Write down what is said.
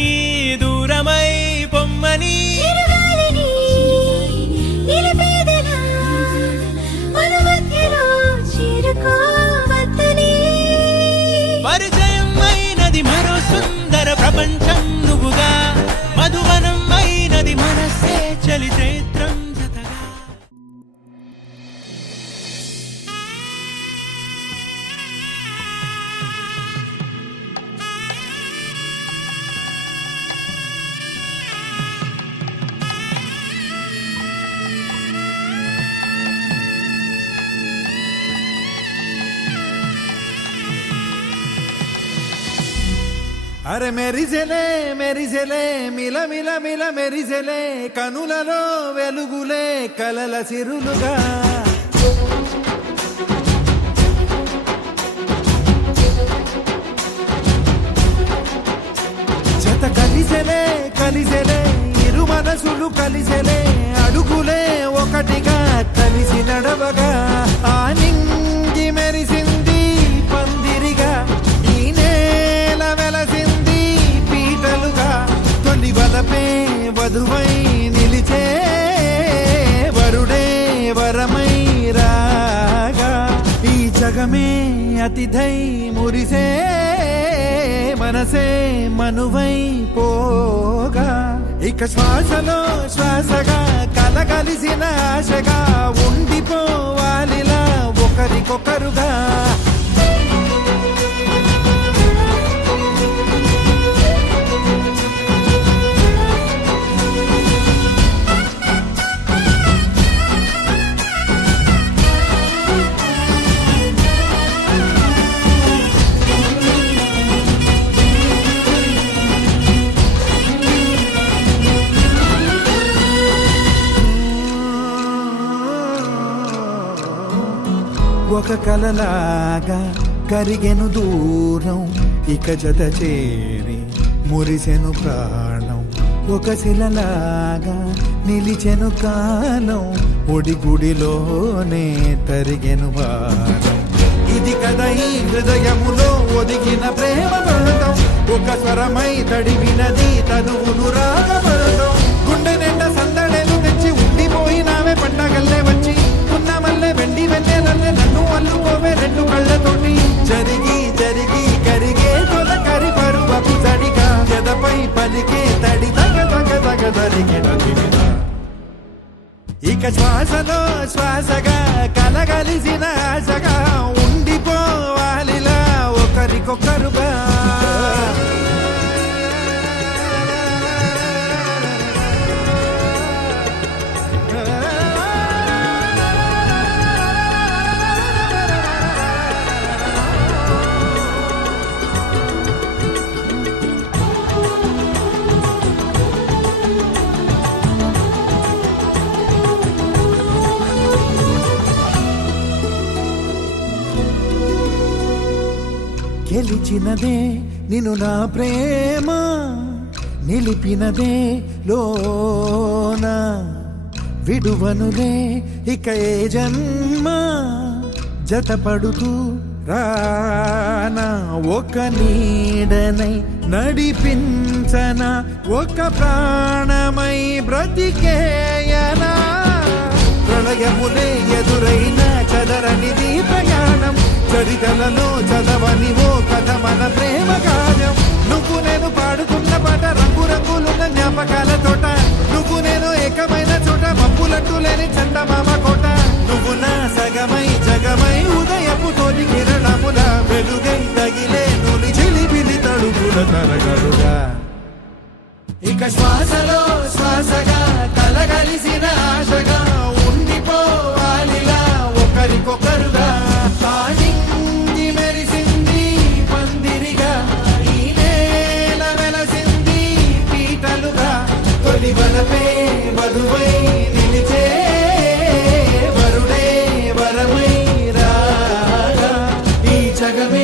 చేరని దూరమై పొమ్మని పరిచయం అయినది మరో సుందర ప్రపంచం నువ్వుగా మధువనం అయినది మనసే చలి చైత్రం జతగా. అరే మెరిసెలే మెరిసెలే మిల మిల మిల మెరిసెలే కనులలో వెలుగులే కలల సిరులుగా జత కలిసెలే కలిసెలే ఇరు మనసులు కలిసెలే అడుగులే ఒకటిగా కలిసి నడవగా ఆ నింగి మెరిసింది పందిరిగా ఈ నేల వెలసింది పీటలుగా తొలి వలపే వధువై నిలిచే వరుడే వరమై రాగా ఈ జగమే అతిథై మురిసే మనసే మనువై పోగా ఇక శ్వాసలో శ్వాసగా కలగలిసిన ఆశగా ఉండిపోవాలిలా ఒకరికొకరుగా. ఒక కలలాగా కరిగెను దూరం ఇక జత చేరి మురిసెను ప్రాణం ఒక శిలలాగా నిలిచెను కాలం ఒడిగుడిలోనే తరిగెను వారం ఇది కదా ఈ హృదయములో ఒదిగిన ప్రేమ పడతాం ఒక స్వరమై తడివినది తనువును రాగపడతాం గుండె నిండా సందడేలు తెచ్చి ఉండిపోయినావే పండగల్లే వచ్చి ఉన్న మల్లె వెండి వెన్నెలల్లే నన్ను అల్లుకోవే రెండు కళ్ళతోటి జరిగి జరిగి కరిగే తొల కరి పరువపు తడిగా ఎదపై పలికే తడి తగ తగ తగ తరిగిన ఇక శ్వాసలో శ్వాసగా కలగలిసిన ఆశగా ఉండిపోవాలిలా ఒకరికొకరుగా. గెలిచినదే నిన్ను నా ప్రేమ నిలిపినదే లోన విడువనులే ఇక ఏ జన్మ జతపడుతూ రానా ఒక నీడనై నడిపించన ఒక ప్రాణమై బ్రతికేయనా ప్రళయములే ఎదురైన చదరనిది ప్రయాణం చరితలలో చదవని ఓ కథ మన ప్రేమ కార్యం నువ్వు నేను పాడుకున్న పాట రంగు రంగులున్న జ్ఞాపకాల తోట నువ్వు నేను ఏకమైన చోట మబ్బులంటూ లేని చందమామ కోట నువ్వు నా సగమై జగమై ఉదయపు తోలి కిరణముల వెలుగై తగిలే నులి చిలిపిలి తడుపుల తరగలుగా ఇక శ్వాసలో శ్వాసగా కలగలిసిన ఆశగా ఉండిపోవాలిలా ఒకరికొకరుగా మెరిసింది పందిరిగా ఈ నేల వెలసింది పీటలుగా తొలి వలపే వధువై నిలిచే వరుడే వరమై రాగా ఈ జగమే